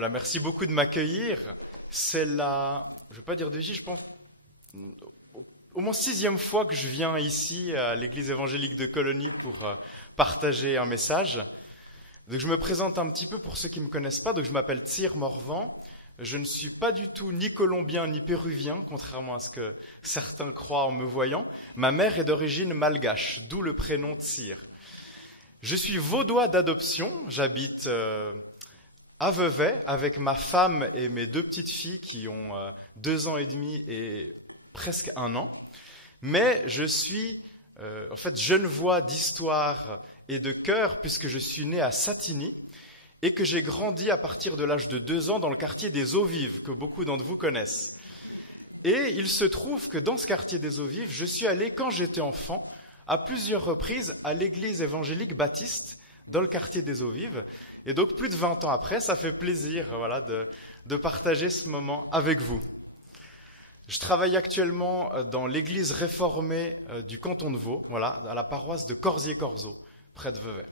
Voilà, merci beaucoup de m'accueillir. C'est la, je ne vais pas dire de ici, je pense, au moins 6e fois que je viens ici à l'église évangélique de Colonie pour partager un message. Donc je me présente un petit peu pour ceux qui ne me connaissent pas. Donc je m'appelle Tsir Morvan. Je ne suis pas du tout ni colombien ni péruvien, contrairement à ce que certains croient en me voyant. Ma mère est d'origine malgache, d'où le prénom Tsir. Je suis vaudois d'adoption. J'habite à Vevey avec ma femme et mes 2 petites filles qui ont 2 ans et demi et presque 1 an. Mais je suis genevois d'histoire et de cœur puisque je suis né à Satigny et que j'ai grandi à partir de l'âge de 2 ans dans le quartier des Eaux-Vives que beaucoup d'entre vous connaissent. Et il se trouve que dans ce quartier des Eaux-Vives, je suis allé quand j'étais enfant à plusieurs reprises à l'église évangélique baptiste dans le quartier des Eaux-Vives. Et donc, plus de 20 ans après, ça fait plaisir de partager ce moment avec vous. Je travaille actuellement dans l'église réformée du canton de Vaud, à la paroisse de Corzier-Corzo, près de Vevey.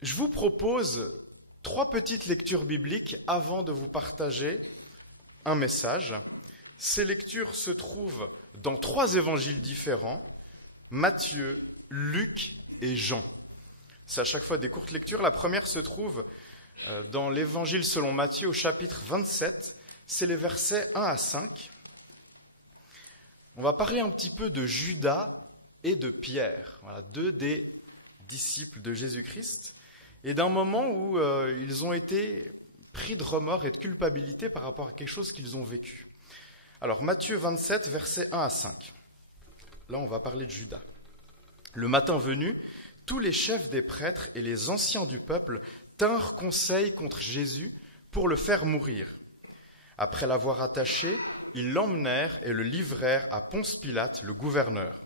Je vous propose 3 petites lectures bibliques avant de vous partager un message. Ces lectures se trouvent dans 3 évangiles différents, Matthieu, Luc et Jean. C'est à chaque fois des courtes lectures. La première se trouve dans l'évangile selon Matthieu au chapitre 27. C'est les versets 1 à 5. On va parler un petit peu de Judas et de Pierre, 2 des disciples de Jésus-Christ, et d'un moment où ils ont été pris de remords et de culpabilité par rapport à quelque chose qu'ils ont vécu. Alors, Matthieu 27, versets 1 à 5. Là, on va parler de Judas. Le matin venu, tous les chefs des prêtres et les anciens du peuple tinrent conseil contre Jésus pour le faire mourir. Après l'avoir attaché, ils l'emmenèrent et le livrèrent à Ponce Pilate, le gouverneur.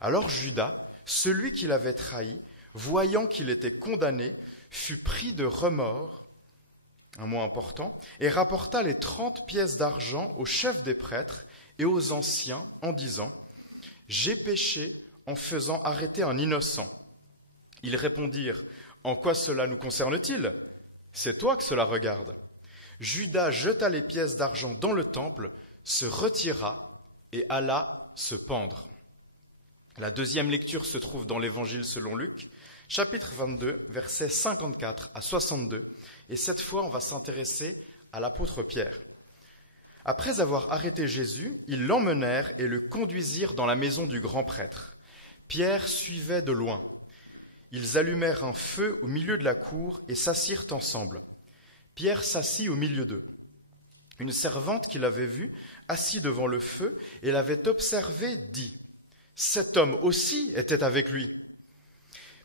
Alors Judas, celui qui l'avait trahi, voyant qu'il était condamné, fut pris de remords, un mot important, et rapporta les 30 pièces d'argent aux chefs des prêtres et aux anciens en disant « J'ai péché en faisant arrêter un innocent. » Ils répondirent « En quoi cela nous concerne-t-il ? C'est toi que cela regarde. » Judas jeta les pièces d'argent dans le temple, se retira et alla se pendre. La deuxième lecture se trouve dans l'Évangile selon Luc, chapitre 22, versets 54 à 62. Et cette fois, on va s'intéresser à l'apôtre Pierre. Après avoir arrêté Jésus, ils l'emmenèrent et le conduisirent dans la maison du grand prêtre. Pierre suivait de loin. Ils allumèrent un feu au milieu de la cour et s'assirent ensemble. Pierre s'assit au milieu d'eux. Une servante qui l'avait vu, assis devant le feu, et l'avait observé, dit « Cet homme aussi était avec lui. »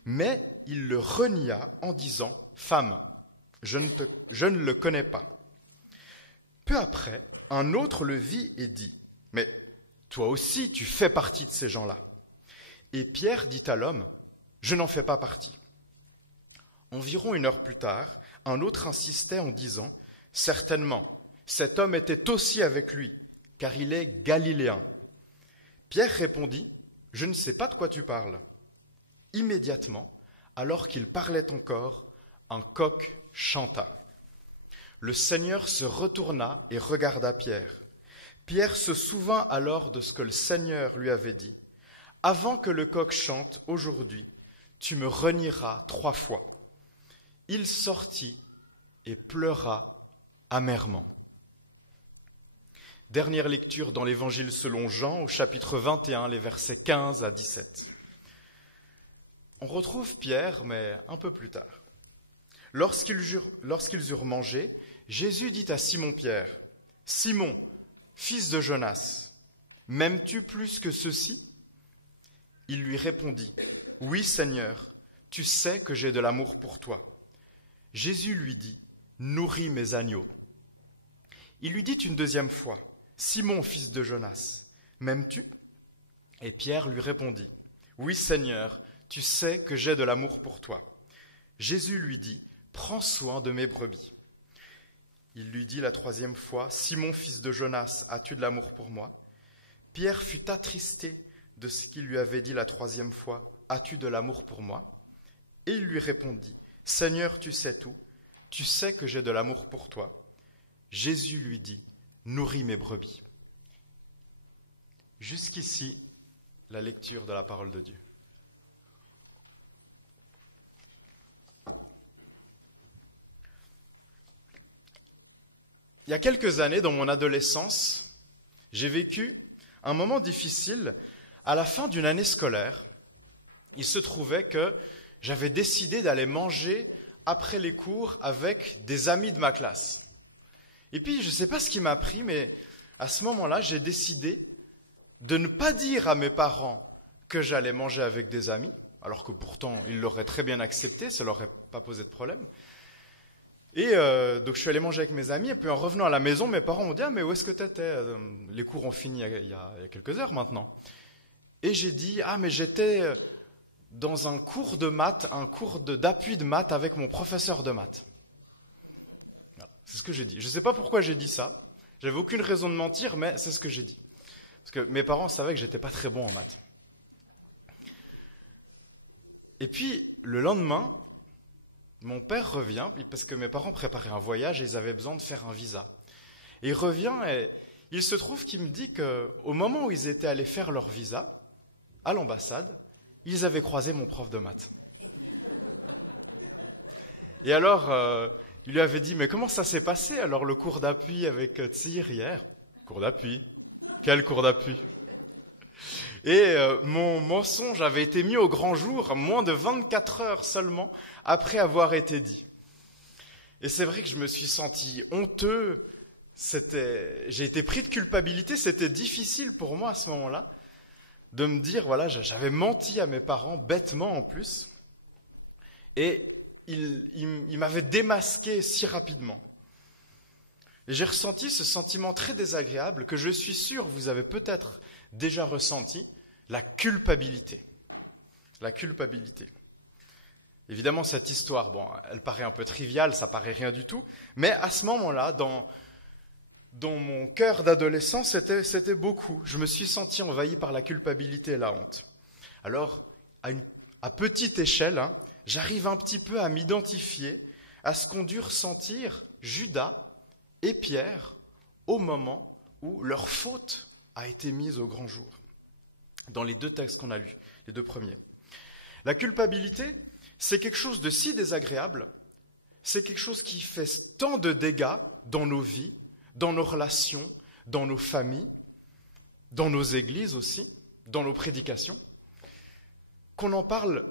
Mais il le renia en disant « Femme, je ne le connais pas. » Peu après, un autre le vit et dit « Mais toi aussi, tu fais partie de ces gens-là. » Et Pierre dit à l'homme « Je n'en fais pas partie. » Environ 1 heure plus tard, un autre insistait en disant « Certainement, cet homme était aussi avec lui, car il est galiléen. » Pierre répondit « Je ne sais pas de quoi tu parles. » Immédiatement, alors qu'il parlait encore, un coq chanta. Le Seigneur se retourna et regarda Pierre. Pierre se souvint alors de ce que le Seigneur lui avait dit « Avant que le coq chante aujourd'hui, tu me renieras 3 fois. » Il sortit et pleura amèrement. Dernière lecture dans l'Évangile selon Jean, au chapitre 21, les versets 15 à 17. On retrouve Pierre, mais un peu plus tard. Lorsqu'ils eurent mangé, Jésus dit à Simon-Pierre, « Simon, fils de Jonas, m'aimes-tu plus que ceux-ci » Il lui répondit, « Oui, Seigneur, tu sais que j'ai de l'amour pour toi. » Jésus lui dit, « Nourris mes agneaux. » Il lui dit une 2e fois, « Simon, fils de Jonas, m'aimes-tu » Et Pierre lui répondit, « Oui, Seigneur, tu sais que j'ai de l'amour pour toi. » Jésus lui dit, « Prends soin de mes brebis. » Il lui dit la 3e fois, « Simon, fils de Jonas, as-tu de l'amour pour moi » Pierre fut attristé de ce qu'il lui avait dit la 3e fois, « As-tu de l'amour pour moi » Et il lui répondit, « Seigneur, tu sais tout, tu sais que j'ai de l'amour pour toi. Jésus lui dit, nourris mes brebis. Jusqu'ici, la lecture de la parole de Dieu. Il y a quelques années, dans mon adolescence, j'ai vécu un moment difficile à la fin d'une année scolaire. Il se trouvait que j'avais décidé d'aller manger après les cours avec des amis de ma classe. Et puis, je ne sais pas ce qui m'a pris, mais à ce moment-là, j'ai décidé de ne pas dire à mes parents que j'allais manger avec des amis, alors que pourtant, ils l'auraient très bien accepté, ça ne leur aurait pas posé de problème. Et donc, je suis allé manger avec mes amis, et puis en revenant à la maison, mes parents m'ont dit « Ah, mais où est-ce que tu étais ? Les cours ont fini il y a quelques heures maintenant. » Et j'ai dit « Ah, mais j'étais dans un cours de maths, un cours d'appui de maths avec mon professeur de maths. » Voilà, c'est ce que j'ai dit. Je ne sais pas pourquoi j'ai dit ça. J'avais aucune raison de mentir, mais c'est ce que j'ai dit. Parce que mes parents savaient que j'étais pas très bon en maths. Et puis, le lendemain, mon père revient, parce que mes parents préparaient un voyage et ils avaient besoin de faire un visa. Et il revient et il se trouve qu'il me dit qu'au moment où ils étaient allés faire leur visa, à l'ambassade, ils avaient croisé mon prof de maths. Et alors, il lui avait dit, mais comment ça s'est passé alors le cours d'appui avec Tsir hier ? Cours d'appui ? Quel cours d'appui ? Et mon mensonge avait été mis au grand jour moins de 24 heures seulement après avoir été dit. Et c'est vrai que je me suis senti honteux, j'ai été pris de culpabilité, c'était difficile pour moi à ce moment-là de me dire, voilà, j'avais menti à mes parents, bêtement en plus, et ils m'avaient démasqué si rapidement. Et j'ai ressenti ce sentiment très désagréable que je suis sûr vous avez peut-être déjà ressenti, la culpabilité. La culpabilité. Évidemment, cette histoire, bon, elle paraît un peu triviale, ça paraît rien du tout, mais à ce moment-là, dans mon cœur d'adolescent, c'était beaucoup. Je me suis senti envahi par la culpabilité et la honte. Alors, à petite échelle, j'arrive un petit peu à m'identifier à ce qu'ont dû ressentir Judas et Pierre au moment où leur faute a été mise au grand jour. Dans les deux textes qu'on a lus, les deux premiers. La culpabilité, c'est quelque chose de si désagréable, c'est quelque chose qui fait tant de dégâts dans nos vies, dans nos relations, dans nos familles, dans nos églises aussi, dans nos prédications, qu'on en parle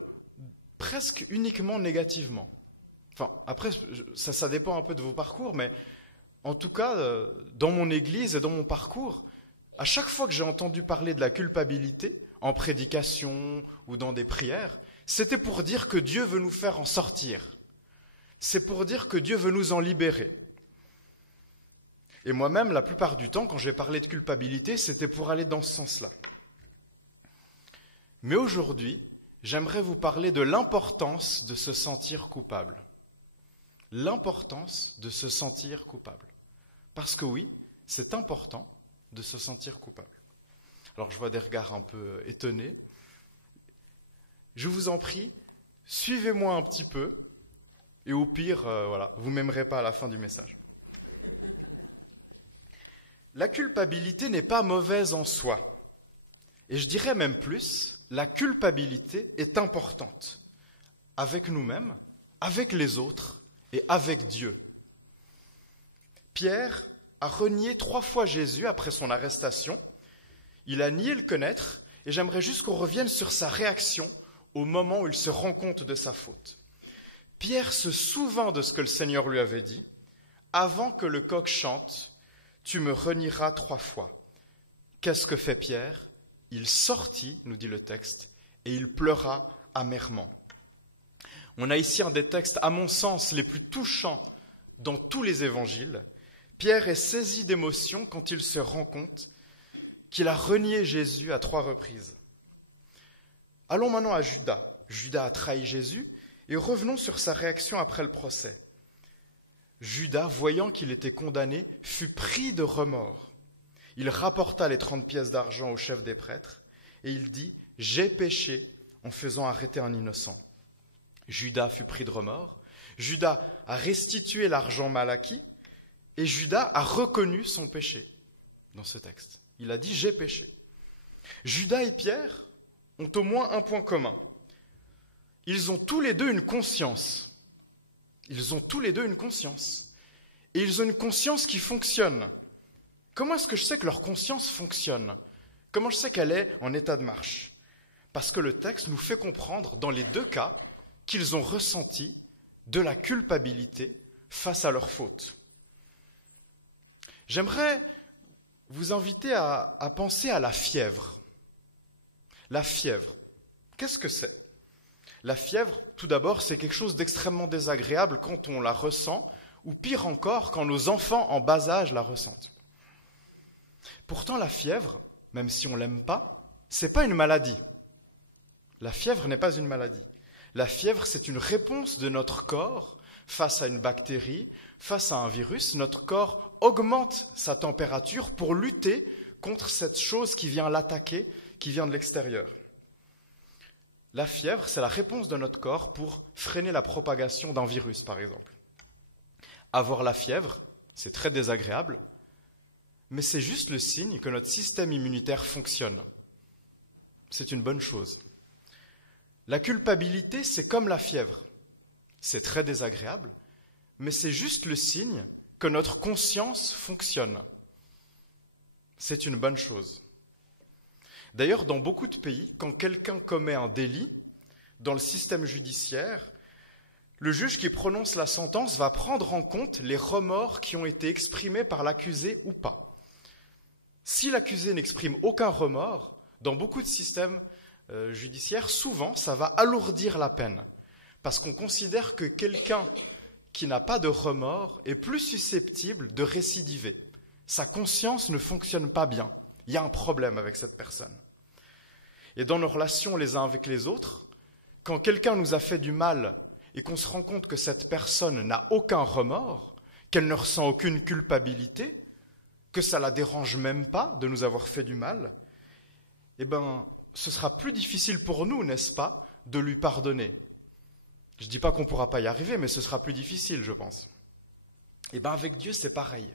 presque uniquement négativement. Enfin, après, ça dépend un peu de vos parcours, mais en tout cas, dans mon église et dans mon parcours, à chaque fois que j'ai entendu parler de la culpabilité, en prédication ou dans des prières, c'était pour dire que Dieu veut nous faire en sortir. C'est pour dire que Dieu veut nous en libérer. Et moi-même, la plupart du temps, quand j'ai parlé de culpabilité, c'était pour aller dans ce sens-là. Mais aujourd'hui, j'aimerais vous parler de l'importance de se sentir coupable. L'importance de se sentir coupable. Parce que oui, c'est important de se sentir coupable. Alors je vois des regards un peu étonnés. Je vous en prie, suivez-moi un petit peu, et au pire, voilà, vous ne m'aimerez pas à la fin du message. La culpabilité n'est pas mauvaise en soi. Et je dirais même plus, la culpabilité est importante. Avec nous-mêmes, avec les autres et avec Dieu. Pierre a renié 3 fois Jésus après son arrestation. Il a nié le connaître et j'aimerais juste qu'on revienne sur sa réaction au moment où il se rend compte de sa faute. Pierre se souvint de ce que le Seigneur lui avait dit. Avant que le coq chante, tu me renieras 3 fois. Qu'est-ce que fait Pierre ? Il sortit, nous dit le texte, et il pleura amèrement. On a ici un des textes, à mon sens, les plus touchants dans tous les évangiles. Pierre est saisi d'émotion quand il se rend compte qu'il a renié Jésus à 3 reprises. Allons maintenant à Judas. Judas a trahi Jésus et revenons sur sa réaction après le procès. Judas, voyant qu'il était condamné, fut pris de remords. Il rapporta les 30 pièces d'argent au chef des prêtres et il dit « J'ai péché en faisant arrêter un innocent ». Judas fut pris de remords. Judas a restitué l'argent mal acquis, et Judas a reconnu son péché dans ce texte. Il a dit « j'ai péché ». Judas et Pierre ont au moins un point commun. Ils ont tous les deux une conscience. Ils ont tous les deux une conscience. Et ils ont une conscience qui fonctionne. Comment est-ce que je sais que leur conscience fonctionne ? Comment je sais qu'elle est en état de marche ? Parce que le texte nous fait comprendre, dans les deux cas, qu'ils ont ressenti de la culpabilité face à leur faute. J'aimerais vous inviter à penser à la fièvre. La fièvre, qu'est-ce que c'est ? La fièvre, tout d'abord, c'est quelque chose d'extrêmement désagréable quand on la ressent, ou pire encore, quand nos enfants en bas âge la ressentent. Pourtant, la fièvre, même si on ne l'aime pas, c'est pas une maladie. La fièvre n'est pas une maladie. La fièvre, c'est une réponse de notre corps face à une bactérie, face à un virus. Notre corps augmente sa température pour lutter contre cette chose qui vient l'attaquer, qui vient de l'extérieur. La fièvre, c'est la réponse de notre corps pour freiner la propagation d'un virus, par exemple. Avoir la fièvre, c'est très désagréable, mais c'est juste le signe que notre système immunitaire fonctionne. C'est une bonne chose. La culpabilité, c'est comme la fièvre. C'est très désagréable, mais c'est juste le signe que notre conscience fonctionne. C'est une bonne chose. D'ailleurs, dans beaucoup de pays, quand quelqu'un commet un délit, dans le système judiciaire, le juge qui prononce la sentence va prendre en compte les remords qui ont été exprimés par l'accusé ou pas. Si l'accusé n'exprime aucun remords, dans beaucoup de systèmes judiciaires, souvent, ça va alourdir la peine, parce qu'on considère que quelqu'un qui n'a pas de remords est plus susceptible de récidiver. Sa conscience ne fonctionne pas bien. Il y a un problème avec cette personne. Et dans nos relations les uns avec les autres, quand quelqu'un nous a fait du mal et qu'on se rend compte que cette personne n'a aucun remords, qu'elle ne ressent aucune culpabilité, que ça ne la dérange même pas de nous avoir fait du mal, eh bien, ce sera plus difficile pour nous, n'est-ce pas, de lui pardonner. Je ne dis pas qu'on ne pourra pas y arriver, mais ce sera plus difficile, je pense. Eh bien, avec Dieu, c'est pareil.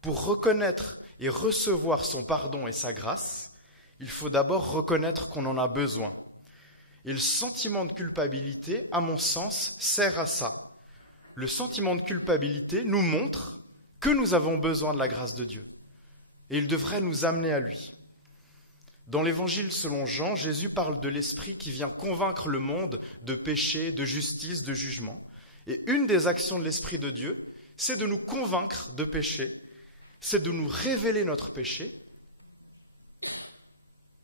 Pour reconnaître et recevoir son pardon et sa grâce, il faut d'abord reconnaître qu'on en a besoin. Et le sentiment de culpabilité, à mon sens, sert à ça. Le sentiment de culpabilité nous montre que nous avons besoin de la grâce de Dieu. Et il devrait nous amener à lui. Dans l'Évangile selon Jean, Jésus parle de l'Esprit qui vient convaincre le monde de péché, de justice, de jugement. Et une des actions de l'Esprit de Dieu, c'est de nous convaincre de péché, c'est de nous révéler notre péché,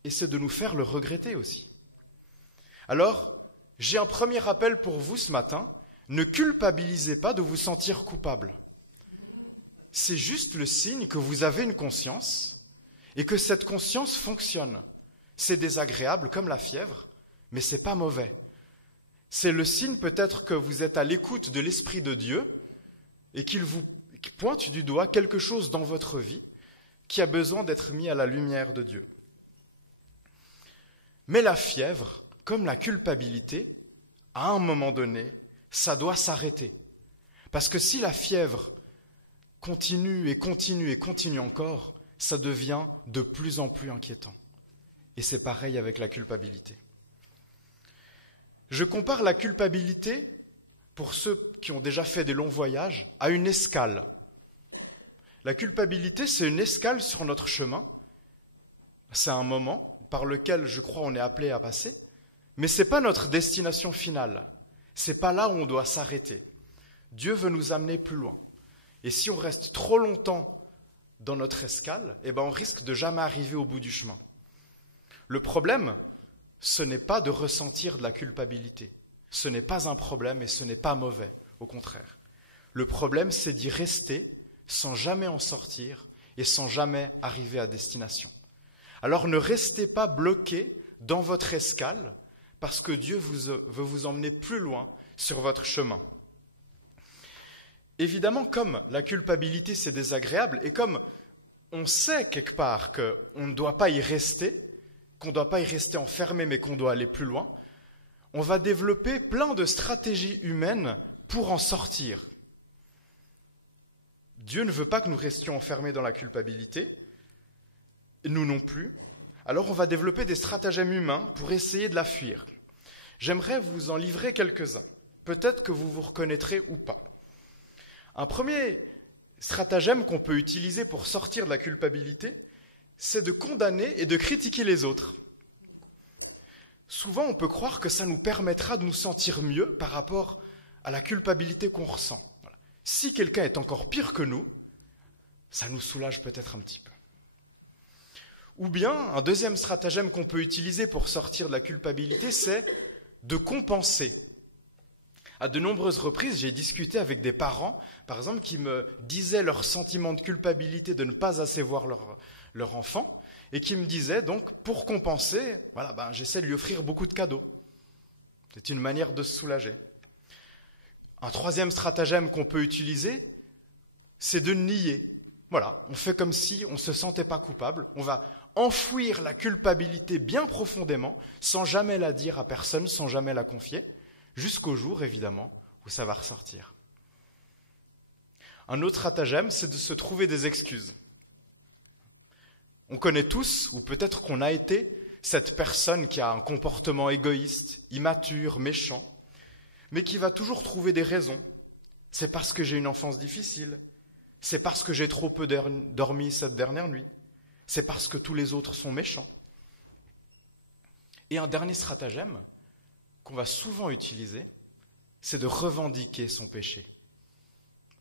et c'est de nous faire le regretter aussi. Alors, j'ai un premier appel pour vous ce matin, ne culpabilisez pas de vous sentir coupable. C'est juste le signe que vous avez une conscience, et que cette conscience fonctionne. C'est désagréable comme la fièvre, mais ce n'est pas mauvais. C'est le signe peut-être que vous êtes à l'écoute de l'Esprit de Dieu et qu'il vous pointe du doigt quelque chose dans votre vie qui a besoin d'être mis à la lumière de Dieu. Mais la fièvre, comme la culpabilité, à un moment donné, ça doit s'arrêter. Parce que si la fièvre continue et continue et continue encore, ça devient de plus en plus inquiétant. Et c'est pareil avec la culpabilité. Je compare la culpabilité, pour ceux qui ont déjà fait des longs voyages, à une escale. La culpabilité, c'est une escale sur notre chemin. C'est un moment par lequel, je crois, on est appelé à passer, mais ce n'est pas notre destination finale. Ce n'est pas là où on doit s'arrêter. Dieu veut nous amener plus loin. Et si on reste trop longtemps dans notre escale, eh ben on risque de jamais arriver au bout du chemin. Le problème, ce n'est pas de ressentir de la culpabilité. Ce n'est pas un problème et ce n'est pas mauvais, au contraire. Le problème, c'est d'y rester sans jamais en sortir et sans jamais arriver à destination. Alors ne restez pas bloqués dans votre escale parce que Dieu veut vous emmener plus loin sur votre chemin. Évidemment, comme la culpabilité, c'est désagréable, et comme on sait quelque part qu'on ne doit pas y rester, qu'on ne doit pas y rester enfermé, mais qu'on doit aller plus loin, on va développer plein de stratégies humaines pour en sortir. Dieu ne veut pas que nous restions enfermés dans la culpabilité, et nous non plus. Alors on va développer des stratagèmes humains pour essayer de la fuir. J'aimerais vous en livrer quelques-uns. Peut-être que vous vous reconnaîtrez ou pas. Un premier stratagème qu'on peut utiliser pour sortir de la culpabilité, c'est de condamner et de critiquer les autres. Souvent, on peut croire que ça nous permettra de nous sentir mieux par rapport à la culpabilité qu'on ressent. Voilà. Si quelqu'un est encore pire que nous, ça nous soulage peut-être un petit peu. Ou bien, un deuxième stratagème qu'on peut utiliser pour sortir de la culpabilité, c'est de compenser. À de nombreuses reprises, j'ai discuté avec des parents, par exemple, qui me disaient leur sentiment de culpabilité de ne pas assez voir leur enfant, et qui me disaient donc, pour compenser, voilà, j'essaie de lui offrir beaucoup de cadeaux. C'est une manière de se soulager. Un troisième stratagème qu'on peut utiliser, c'est de nier. Voilà, on fait comme si on ne se sentait pas coupable, on va enfouir la culpabilité bien profondément, sans jamais la dire à personne, sans jamais la confier, jusqu'au jour, évidemment, où ça va ressortir. Un autre stratagème, c'est de se trouver des excuses. On connaît tous, ou peut-être qu'on a été, cette personne qui a un comportement égoïste, immature, méchant, mais qui va toujours trouver des raisons. C'est parce que j'ai une enfance difficile, c'est parce que j'ai trop peu dormi cette dernière nuit, c'est parce que tous les autres sont méchants. Et un dernier stratagème qu'on va souvent utiliser, c'est de revendiquer son péché.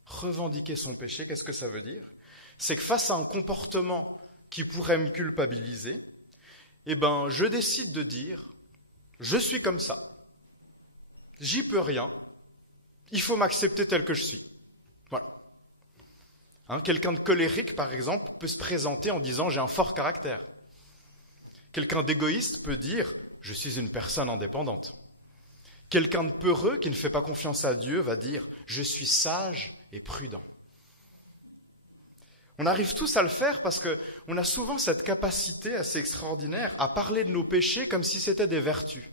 Revendiquer son péché, qu'est-ce que ça veut dire? C'est que face à un comportement qui pourrait me culpabiliser, je décide de dire, je suis comme ça, j'y peux rien, il faut m'accepter tel que je suis. Voilà. Quelqu'un de colérique, par exemple, peut se présenter en disant « j'ai un fort caractère ». Quelqu'un d'égoïste peut dire « je suis une personne indépendante ». Quelqu'un de peureux, qui ne fait pas confiance à Dieu, va dire « je suis sage et prudent ». On arrive tous à le faire parce qu'on a souvent cette capacité assez extraordinaire à parler de nos péchés comme si c'était des vertus.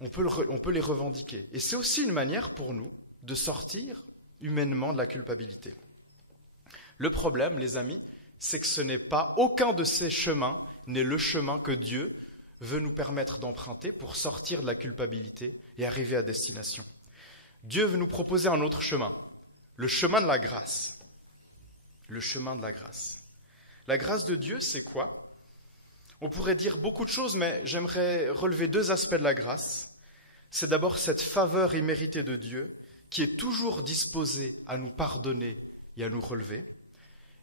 On peut les revendiquer. Et c'est aussi une manière pour nous de sortir humainement de la culpabilité. Le problème, les amis, c'est que ce n'est pas aucun de ces chemins n'est le chemin que Dieu veut nous permettre d'emprunter pour sortir de la culpabilité et arriver à destination. Dieu veut nous proposer un autre chemin, le chemin de la grâce. Le chemin de la grâce. La grâce de Dieu, c'est quoi? On pourrait dire beaucoup de choses, mais j'aimerais relever deux aspects de la grâce. C'est d'abord cette faveur imméritée de Dieu qui est toujours disposée à nous pardonner et à nous relever,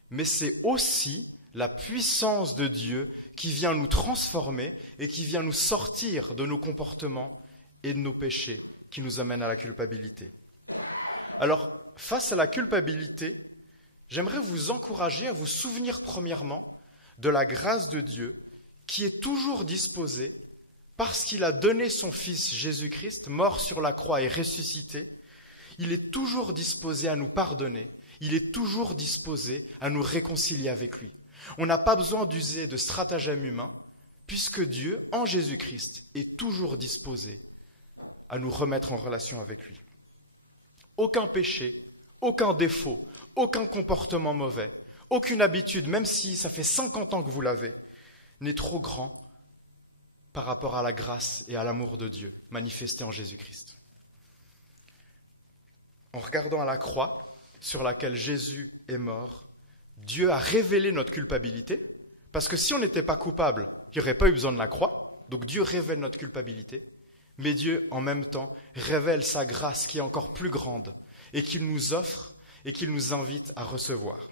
mais c'est aussi la puissance de Dieu qui vient nous transformer et qui vient nous sortir de nos comportements et de nos péchés qui nous amènent à la culpabilité. Alors, face à la culpabilité, j'aimerais vous encourager à vous souvenir premièrement de la grâce de Dieu qui est toujours disposée, parce qu'il a donné son Fils Jésus-Christ, mort sur la croix et ressuscité, il est toujours disposé à nous pardonner, il est toujours disposé à nous réconcilier avec lui. On n'a pas besoin d'user de stratagèmes humains, puisque Dieu, en Jésus-Christ, est toujours disposé à nous remettre en relation avec lui. Aucun péché, aucun défaut, aucun comportement mauvais, aucune habitude, même si ça fait 50 ans que vous l'avez, n'est trop grand par rapport à la grâce et à l'amour de Dieu manifesté en Jésus-Christ. En regardant à la croix sur laquelle Jésus est mort, Dieu a révélé notre culpabilité, parce que si on n'était pas coupable, il n'y aurait pas eu besoin de la croix, donc Dieu révèle notre culpabilité, mais Dieu, en même temps, révèle sa grâce qui est encore plus grande et qu'il nous offre et qu'il nous invite à recevoir.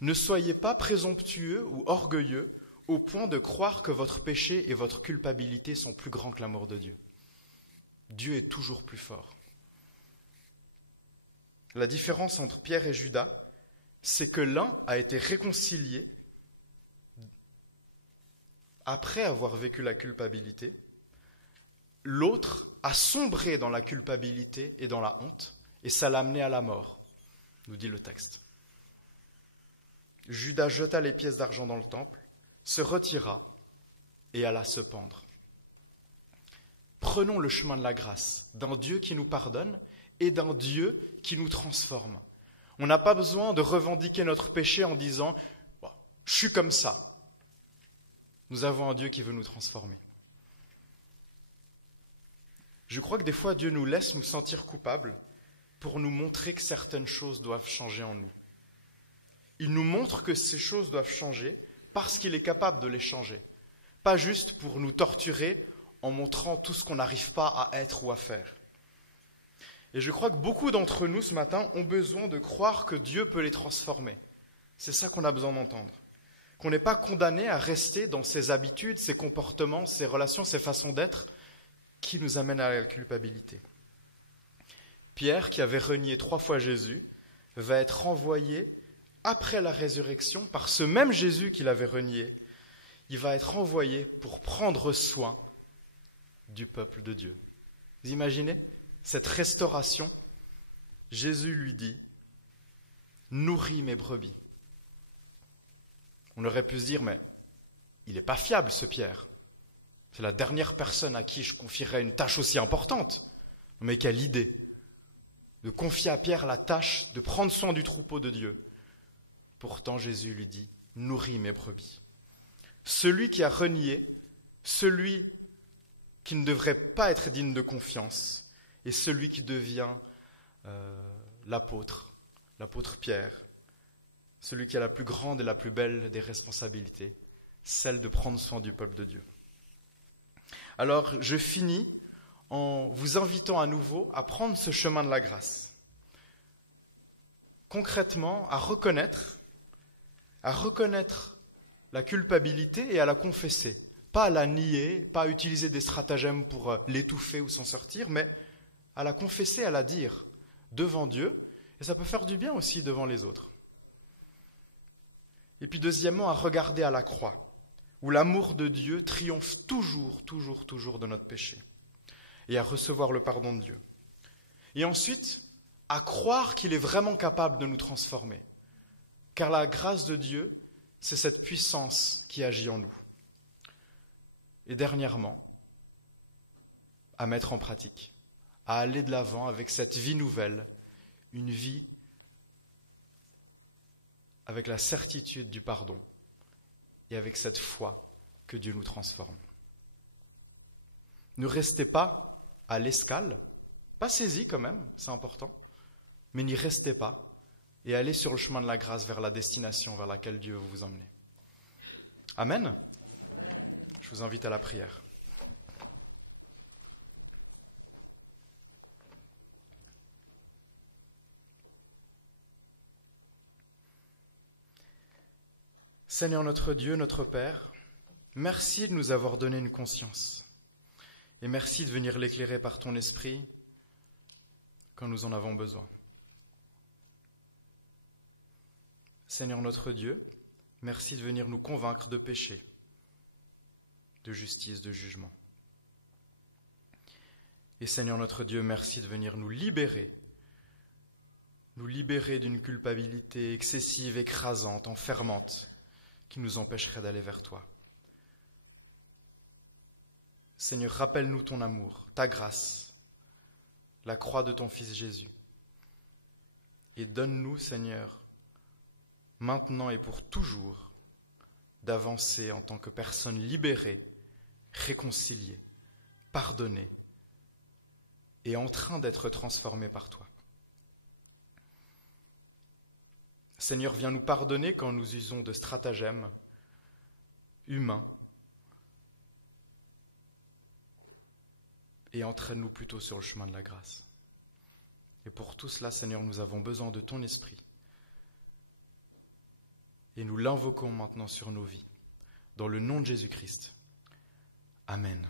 Ne soyez pas présomptueux ou orgueilleux au point de croire que votre péché et votre culpabilité sont plus grands que l'amour de Dieu. Dieu est toujours plus fort. La différence entre Pierre et Judas, c'est que l'un a été réconcilié après avoir vécu la culpabilité, l'autre a sombré dans la culpabilité et dans la honte, et ça l'a amené à la mort, nous dit le texte. Judas jeta les pièces d'argent dans le temple, se retira et alla se pendre. prenons le chemin de la grâce, d'un Dieu qui nous pardonne et d'un Dieu qui nous transforme. On n'a pas besoin de revendiquer notre péché en disant « je suis comme ça ». Nous avons un Dieu qui veut nous transformer. Je crois que des fois, Dieu nous laisse nous sentir coupables pour nous montrer que certaines choses doivent changer en nous. Il nous montre que ces choses doivent changer parce qu'il est capable de les changer. Pas juste pour nous torturer en montrant tout ce qu'on n'arrive pas à être ou à faire. Et je crois que beaucoup d'entre nous ce matin ont besoin de croire que Dieu peut les transformer. C'est ça qu'on a besoin d'entendre. Qu'on n'est pas condamné à rester dans ses habitudes, ses comportements, ses relations, ses façons d'être qui nous amènent à la culpabilité. Pierre, qui avait renié 3 fois Jésus, va être renvoyé après la résurrection par ce même Jésus qu'il avait renié. Il va être envoyé pour prendre soin du peuple de Dieu. Vous imaginez cette restauration? Jésus lui dit « Nourris mes brebis ». On aurait pu se dire « Mais il n'est pas fiable ce Pierre. C'est la dernière personne à qui je confierais une tâche aussi importante. » Mais quelle idée de confier à Pierre la tâche de prendre soin du troupeau de Dieu. Pourtant Jésus lui dit « Nourris mes brebis ». Celui qui a renié, celui qui ne devrait pas être digne de confiance, et celui qui devient l'apôtre Pierre, celui qui a la plus grande et la plus belle des responsabilités, celle de prendre soin du peuple de Dieu. Alors, je finis en vous invitant à nouveau à prendre ce chemin de la grâce. Concrètement, à reconnaître la culpabilité et à la confesser. Pas à la nier, pas à utiliser des stratagèmes pour l'étouffer ou s'en sortir, mais à la confesser, à la dire devant Dieu, et ça peut faire du bien aussi devant les autres. Et puis deuxièmement, à regarder à la croix, où l'amour de Dieu triomphe toujours de notre péché, et à recevoir le pardon de Dieu. Et ensuite, à croire qu'il est vraiment capable de nous transformer, car la grâce de Dieu, c'est cette puissance qui agit en nous. Et dernièrement, à mettre en pratique, à aller de l'avant avec cette vie nouvelle, une vie avec la certitude du pardon et avec cette foi que Dieu nous transforme. Ne restez pas à l'escale, passez-y quand même, c'est important, mais n'y restez pas et allez sur le chemin de la grâce vers la destination vers laquelle Dieu veut vous emmener. Amen. Je vous invite à la prière. Seigneur notre Dieu, notre Père, merci de nous avoir donné une conscience et merci de venir l'éclairer par ton esprit quand nous en avons besoin. Seigneur notre Dieu, merci de venir nous convaincre de péché, de justice, de jugement. Et Seigneur notre Dieu, merci de venir nous libérer d'une culpabilité excessive, écrasante, enfermante, qui nous empêcherait d'aller vers toi. Seigneur, rappelle-nous ton amour, ta grâce, la croix de ton Fils Jésus. Et donne-nous, Seigneur, maintenant et pour toujours, d'avancer en tant que personne libérée, réconciliée, pardonnée et en train d'être transformée par toi. Seigneur, viens nous pardonner quand nous usons de stratagèmes humains et entraîne-nous plutôt sur le chemin de la grâce. Et pour tout cela, Seigneur, nous avons besoin de ton esprit. Et nous l'invoquons maintenant sur nos vies. Dans le nom de Jésus-Christ. Amen.